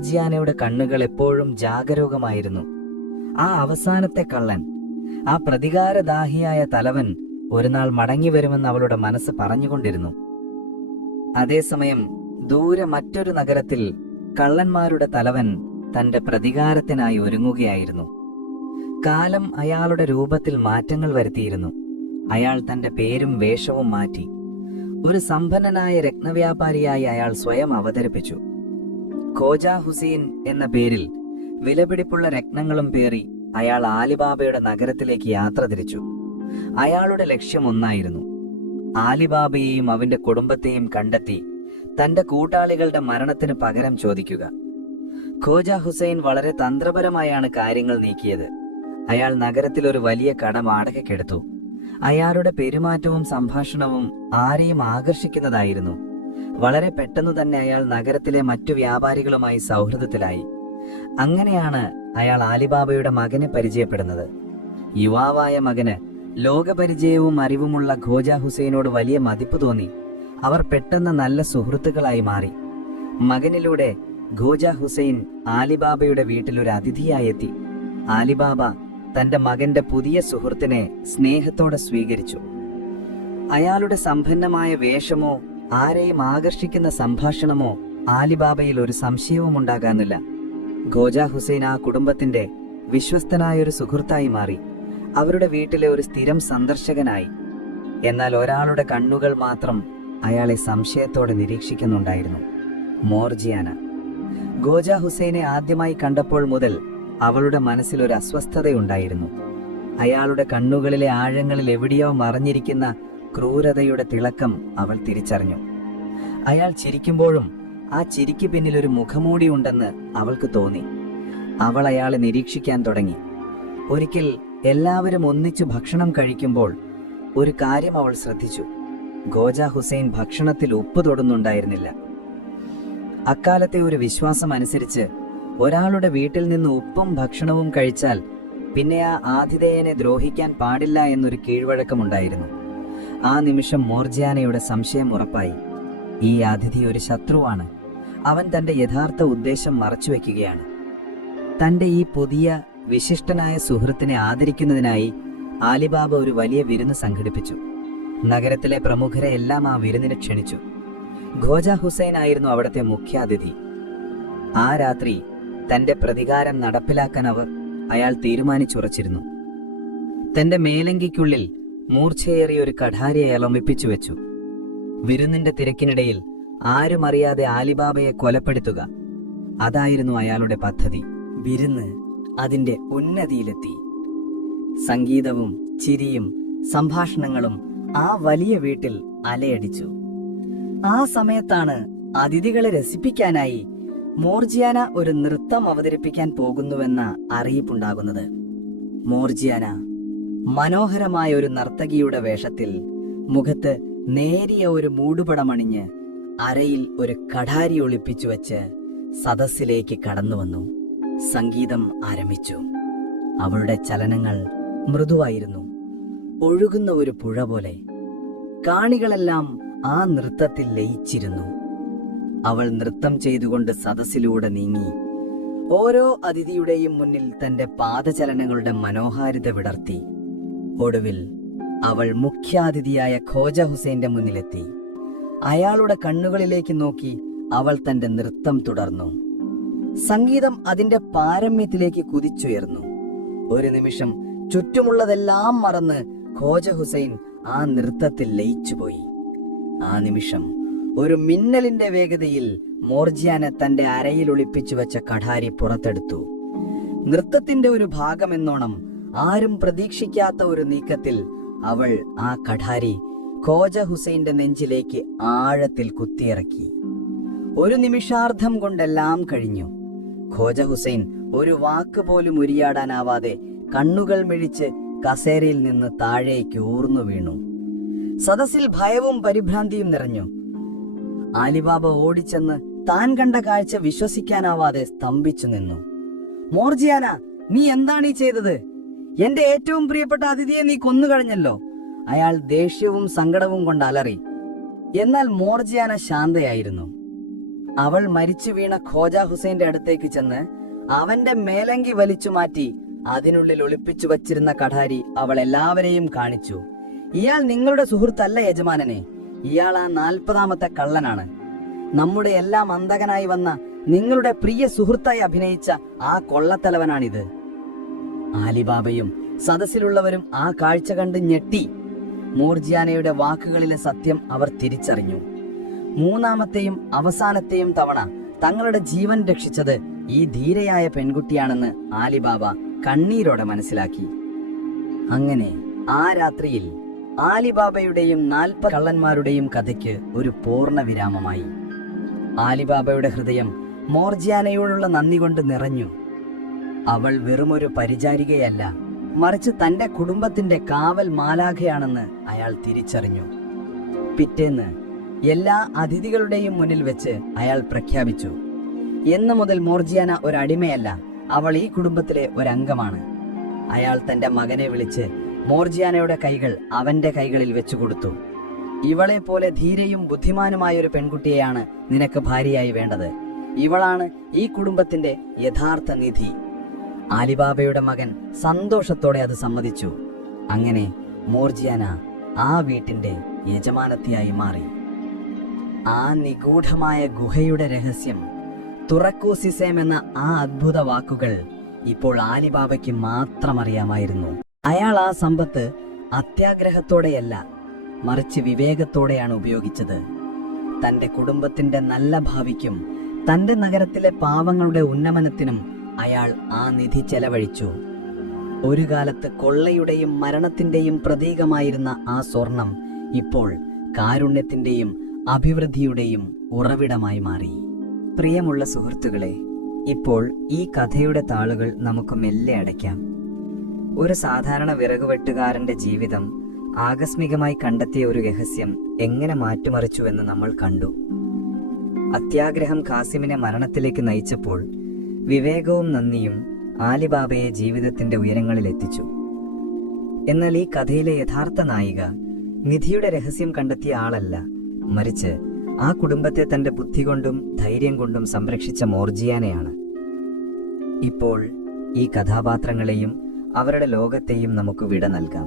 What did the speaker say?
മോർജിയാനയുടെ കണ്ണുകൾ എപ്പോഴും ജാഗരൂകമായിരുന്നു. ആ അവസാനത്തെ കള്ളൻ, ആ പ്രതികാരദാഹിയായ തലവൻ ഒരുനാൾ മടങ്ങി വരുമെന്ന് അവളുടെ മനസ്സ് പറഞ്ഞുകൊണ്ടിരുന്നു. അതേസമയം ദൂരെ മറ്റൊരു നഗരത്തിൽ കള്ളന്മാരുടെ തലവൻ തന്റെ പ്രതികാരത്തിനായി ഒരുങ്ങുകയായിരുന്നു. കാലം അയാളുടെ രൂപത്തിൽ മാറ്റങ്ങൾ വരുത്തിയിരുന്നു. അയാൾ തന്റെ പേരും വേഷവും മാറ്റി. ഒരു സമ്പന്നനായ രത്നവ്യാപാരിയായി അയാൾ സ്വയം അവതരിപ്പിച്ചു. ഖോജാ ഹുസൈൻ എന്ന പേരിൽ വിലപിടിപ്പുള്ള രത്നങ്ങളും പേറി അയാൾ ആലിബാബയുടെ നഗരത്തിലേക്ക് യാത്ര തിരിച്ചു. അയാളുടെ ലക്ഷ്യം ഒന്നായിരുന്നു: ആലിബാബയെയും അവന്റെ കുടുംബത്തെയും കണ്ടെത്തി തന്റെ കൂട്ടാളികളുടെ മരണത്തിന് പകരം ചോദിക്കുക. ഖോജാ ഹുസൈൻ വളരെ തന്ത്രപരമായാണ് കാര്യങ്ങൾ നീക്കിയത്. അയാൾ നഗരത്തിൽ ഒരു വലിയ കട വാടകയ്ക്കെടുത്തു. അയാളുടെ പെരുമാറ്റവും സംഭാഷണവും ആരെയും ആകർഷിക്കുന്നതായിരുന്നു. വളരെ പെട്ടെന്ന് തന്നെ അയാൾ നഗരത്തിലെ മറ്റു വ്യാപാരികളുമായി സൗഹൃദത്തിലായി. അങ്ങനെയാണ് അയാൾ ആലിബാബയുടെ മകനെ പരിചയപ്പെടുന്നത്. യുവാവായ മകന് ലോകപരിചയവും അറിവുമുള്ള ഖോജാ ഹുസൈനോട് വലിയ മതിപ്പ് തോന്നി. അവർ പെട്ടെന്ന് നല്ല സുഹൃത്തുക്കളായി മാറി. മകനിലൂടെ ഖോജാ ഹുസൈൻ ആലിബാബയുടെ വീട്ടിൽ ഒരു അതിഥിയായെത്തി. ആലിബാബ തന്റെ മകന്റെ പുതിയ സുഹൃത്തിനെ സ്നേഹത്തോടെ സ്വീകരിച്ചു. അയാളുടെ സമ്പന്നമായ വേഷമോ ആരെയും ആകർഷിക്കുന്ന സംഭാഷണമോ ആലിബാബയിൽ ഒരു സംശയവും ഉണ്ടാകാനില്ല. ഖോജാ ഹുസൈൻ ആ കുടുംബത്തിന്റെ വിശ്വസ്തനായൊരു സുഹൃത്തായി മാറി. അവരുടെ വീട്ടിലെ ഒരു സ്ഥിരം സന്ദർശകനായി. എന്നാൽ ഒരാളുടെ കണ്ണുകൾ മാത്രം അയാളെ സംശയത്തോടെ നിരീക്ഷിക്കുന്നുണ്ടായിരുന്നു: മോർജിയാന. ഖോജാ ഹുസൈനെ ആദ്യമായി കണ്ടപ്പോൾ മുതൽ അവളുടെ മനസ്സിൽ ഒരു അസ്വസ്ഥതയുണ്ടായിരുന്നു. അയാളുടെ കണ്ണുകളിലെ ആഴങ്ങളിൽ എവിടെയോ മറഞ്ഞിരിക്കുന്ന ക്രൂരതയുടെ തിളക്കം അവൾ തിരിച്ചറിഞ്ഞു. അയാൾ ചിരിക്കുമ്പോഴും ആ ചിരിക്ക് പിന്നിൽ ഒരു മുഖമൂടി ഉണ്ടെന്ന് അവൾക്ക് തോന്നി. അവൾ അയാളെ നിരീക്ഷിക്കാൻ തുടങ്ങി. ഒരിക്കൽ എല്ലാവരും ഒന്നിച്ചു ഭക്ഷണം കഴിക്കുമ്പോൾ ഒരു കാര്യം അവൾ ശ്രദ്ധിച്ചു: ഖോജാ ഹുസൈൻ ഭക്ഷണത്തിൽ ഉപ്പ് തൊടുന്നുണ്ടായിരുന്നില്ല. അക്കാലത്തെ ഒരു വിശ്വാസം അനുസരിച്ച് ഒരാളുടെ വീട്ടിൽ നിന്ന് ഉപ്പും ഭക്ഷണവും കഴിച്ചാൽ പിന്നെ ആ ആതിഥേയനെ ദ്രോഹിക്കാൻ പാടില്ല എന്നൊരു കീഴ്വഴക്കമുണ്ടായിരുന്നു. ആ നിമിഷം മോർജിയാനയുടെ സംശയം ഉറപ്പായി: ഈ അതിഥി ഒരു ശത്രുവാണ്. അവൻ തന്റെ യഥാർത്ഥ ഉദ്ദേശം മറച്ചുവെക്കുകയാണ്. തന്റെ ഈ പുതിയ വിശിഷ്ടനായ സുഹൃത്തിനെ ആദരിക്കുന്നതിനായി ആലിബാബ ഒരു വലിയ വിരുന്ന് സംഘടിപ്പിച്ചു. നഗരത്തിലെ പ്രമുഖരെ എല്ലാം ആ വിരുന്നിന് ക്ഷണിച്ചു. ഖോജാ ഹുസൈൻ ആയിരുന്നു അവിടുത്തെ മുഖ്യാതിഥി. ആ രാത്രി തന്റെ പ്രതികാരം നടപ്പിലാക്കാൻ അയാൾ തീരുമാനിച്ചുറച്ചിരുന്നു. തന്റെ മേലങ്കിക്കുള്ളിൽ മൂർച്ചയേറിയ ഒരു കഠാരി അയാൾ ഒമിപ്പിച്ചു വെച്ചു. വിരുന്നിന്റെ തിരക്കിനിടയിൽ ആരും അറിയാതെ ആലിബാബയെ കൊലപ്പെടുത്തുക, അതായിരുന്നു അയാളുടെ പദ്ധതി. വിരുന്ന് അതിന്റെ ഉന്നതിയിലെത്തി. സംഗീതവും ചിരിയും സംഭാഷണങ്ങളും ആ വലിയ വീട്ടിൽ അലയടിച്ചു. ആ സമയത്താണ് അതിഥികളെ രസിപ്പിക്കാനായി മോർജിയാന ഒരു നൃത്തം അവതരിപ്പിക്കാൻ പോകുന്നുവെന്ന അറിയിപ്പുണ്ടാകുന്നത്. മോർജിയാന മനോഹരമായ ഒരു നർത്തകിയുടെ വേഷത്തിൽ, മുഖത്ത് നേരിയ ഒരു മൂടുപടമണിഞ്ഞ്, അരയിൽ ഒരു കഠാരി ഒളിപ്പിച്ചു വെച്ച് സദസ്സിലേക്ക് കടന്നു വന്നു. സംഗീതം ആരംഭിച്ചു. അവളുടെ ചലനങ്ങൾ മൃദുവായിരുന്നു, ഒഴുകുന്ന ഒരു പുഴ പോലെ. കാണികളെല്ലാം ആ നൃത്തത്തിൽ ലയിച്ചിരുന്നു. അവൾ നൃത്തം ചെയ്തുകൊണ്ട് സദസ്സിലൂടെ നീങ്ങി. ഓരോ അതിഥിയുടെയും മുന്നിൽ തന്റെ പാദചലനങ്ങളുടെ മനോഹാരിത വിടർത്തി. ഒടുവിൽ അവൾ മുഖ്യാതിഥിയായ ഖോജാ ഹുസൈന്റെ മുന്നിലെത്തി. അയാളുടെ കണ്ണുകളിലേക്ക് നോക്കി അവൾ തന്റെ നൃത്തം തുടർന്നു. സംഗീതം അതിന്റെ പാരമ്യത്തിലേക്ക് കുതിച്ചുയർന്നു. ഒരു നിമിഷം ചുറ്റുമുള്ളതെല്ലാം മറന്ന് ഖോജാ ഹുസൈൻ ആ നൃത്തത്തിൽ ലയിച്ചുപോയി. ആ നിമിഷം ഒരു മിന്നലിന്റെ വേഗതയിൽ മോർജിയാന തന്റെ അരയിൽ ഒളിപ്പിച്ചു വെച്ച കഠാരി പുറത്തെടുത്തു. നൃത്തത്തിന്റെ ഒരു ഭാഗമെന്നോണം ആരും പ്രതീക്ഷിക്കാത്ത ഒരു നീക്കത്തിൽ അവൾ ആ കഠാരി ഖോജാ ഹുസൈന്റെ നെഞ്ചിലേക്ക് ആഴത്തിൽ കുത്തിയിറക്കി. ഒരു നിമിഷാർദ്ധം കൊണ്ടെല്ലാം കഴിഞ്ഞു. ഖോജാ ഹുസൈൻ ഒരു വാക്ക് പോലും ഉരിയാടാനാവാതെ കണ്ണുകൾ മിഴിച്ച് കസേരയിൽ നിന്ന് താഴേക്ക് ഊർന്നു വീണു. സദസ്സിൽ ഭയവും പരിഭ്രാന്തിയും നിറഞ്ഞു. ആലിബാബ ഓടിച്ചെന്ന് താൻ കണ്ട കാഴ്ച വിശ്വസിക്കാനാവാതെ സ്തംഭിച്ചു നിന്നു. മോർജിയാന, നീ എന്താണ് ഈ ചെയ്തത്? എന്റെ ഏറ്റവും പ്രിയപ്പെട്ട അതിഥിയെ നീ കൊന്നുകളഞ്ഞല്ലോ! അയാൾ ദേഷ്യവും സങ്കടവും കൊണ്ട് അലറി. എന്നാൽ മോർജിയാന ശാന്തയായിരുന്നു. അവൾ മരിച്ചു വീണ ഖോജ ഹുസൈന്റെ അടുത്തേക്ക് ചെന്ന് അവന്റെ മേലങ്കി വലിച്ചു മാറ്റി അതിനുള്ളിൽ ഒളിപ്പിച്ചു വച്ചിരുന്ന കഠാരി അവൾ എല്ലാവരെയും കാണിച്ചു. ഇയാൾ നിങ്ങളുടെ സുഹൃത്തല്ല യജമാനനെ, ഇയാൾ ആ 40ാമത്തെ കള്ളനാണ്. നമ്മുടെ എല്ലാം അന്തകനായി വന്ന നിങ്ങളുടെ പ്രിയ സുഹൃത്തായി അഭിനയിച്ച ആ കൊള്ളത്തലവനാണിത്. ആലിബാബയും സദസ്സിലുള്ളവരും ആ കാഴ്ച കണ്ട് ഞെട്ടി. മോർജിയാനയുടെ വാക്കുകളിലെ സത്യം അവർ തിരിച്ചറിഞ്ഞു. 3ാമത്തെയും അവസാനത്തെയും തവണ തങ്ങളുടെ ജീവൻ രക്ഷിച്ചത് ഈ ധീരയായ പെൺകുട്ടിയാണെന്ന് ആലിബാബ കണ്ണീരോടെ മനസ്സിലാക്കി. അങ്ങനെ ആ രാത്രിയിൽ ആലിബാബയുടെയും 40 കള്ളന്മാരുടെയും കഥയ്ക്ക് ഒരു പൂർണ്ണ വിരാമമായി. ആലിബാബയുടെ ഹൃദയം മോർജിയാനയോടുള്ള നന്ദി കൊണ്ട് നിറഞ്ഞു. അവൾ വെറുമൊരു പരിചാരികയല്ല, മറിച്ച് തന്റെ കുടുംബത്തിന്റെ കാവൽ മാലാഖയാണെന്ന് അയാൾ തിരിച്ചറിഞ്ഞു. പിറ്റേന്ന് എല്ലാ അതിഥികളുടെയും മുന്നിൽ വെച്ച് അയാൾ പ്രഖ്യാപിച്ചു, എന്നു മുതൽ മോർജിയാന ഒരടിമയല്ല, അവൾ ഈ കുടുംബത്തിലെ ഒരംഗമാണ്. അയാൾ തന്റെ മകനെ വിളിച്ച് മോർജിയാനയുടെ കൈകൾ അവന്റെ കൈകളിൽ വെച്ചു കൊടുത്തു. ഇവളെ പോലെ ധീരയും ബുദ്ധിമാനുമായ ഒരു പെൺകുട്ടിയെയാണ് നിനക്ക് ഭാര്യയായി വേണ്ടത്. ഇവളാണ് ഈ കുടുംബത്തിന്റെ യഥാർത്ഥ നിധി. ആലിബാബയുടെ മകൻ സന്തോഷത്തോടെ അത് സമ്മതിച്ചു. അങ്ങനെ മോർജിയാന ആ വീട്ടിന്റെ യജമാനത്തിയായി മാറി. ആ നിഗൂഢമായ ഗുഹയുടെ രഹസ്യം, തുറക്കൂ സിസേം എന്ന ആ അദ്ഭുത വാക്കുകൾ ഇപ്പോൾ ആലിബാബയ്ക്ക് മാത്രം അറിയാമായിരുന്നു. അയാൾ ആ സമ്പത്ത് അത്യാഗ്രഹത്തോടെയല്ല, മറിച്ച് വിവേകത്തോടെയാണ് ഉപയോഗിച്ചത്. തന്റെ കുടുംബത്തിന്റെ നല്ല ഭാവിക്കും തന്റെ നഗരത്തിലെ പാവങ്ങളുടെ ഉന്നമനത്തിനും അയാൾ ആ നിധി ചെലവഴിച്ചു. ഒരു കാലത്ത് കൊള്ളയുടെയും മരണത്തിന്റെയും പ്രതീകമായിരുന്ന ആ സ്വർണം ഇപ്പോൾ കാരുണ്യത്തിന്റെയും അഭിവൃദ്ധിയുടെയും ഉറവിടമായി മാറി. പ്രിയമുള്ള സുഹൃത്തുക്കളെ, ഇപ്പോൾ ഈ കഥയുടെ താളുകൾ നമുക്ക് മെല്ലെ അടയ്ക്കാം. ഒരു സാധാരണ വിറകുവെട്ടുകാരന്റെ ജീവിതം ആകസ്മികമായി കണ്ടെത്തിയ ഒരു രഹസ്യം എങ്ങനെ മാറ്റിമറിച്ചുവെന്ന് നമ്മൾ കണ്ടു. അത്യാഗ്രഹം ഖാസിമിനെ മരണത്തിലേക്ക് നയിച്ചപ്പോൾ വിവേകവും നന്ദിയും ആലിബാബയെ ജീവിതത്തിന്റെ ഉയരങ്ങളിൽ എത്തിച്ചു. എന്നാൽ ഈ കഥയിലെ യഥാർത്ഥ നായിക നിധിയുടെ രഹസ്യം കണ്ടെത്തിയ ആളല്ല, മറിച്ച് ആ കുടുംബത്തെ തന്റെ ബുദ്ധി കൊണ്ടും ധൈര്യം കൊണ്ടും സംരക്ഷിച്ച മോർജിയാനയാണ്. ഇപ്പോൾ ഈ കഥാപാത്രങ്ങളെയും അവരുടെ ലോകത്തെയും നമുക്ക് വിട നൽകാം.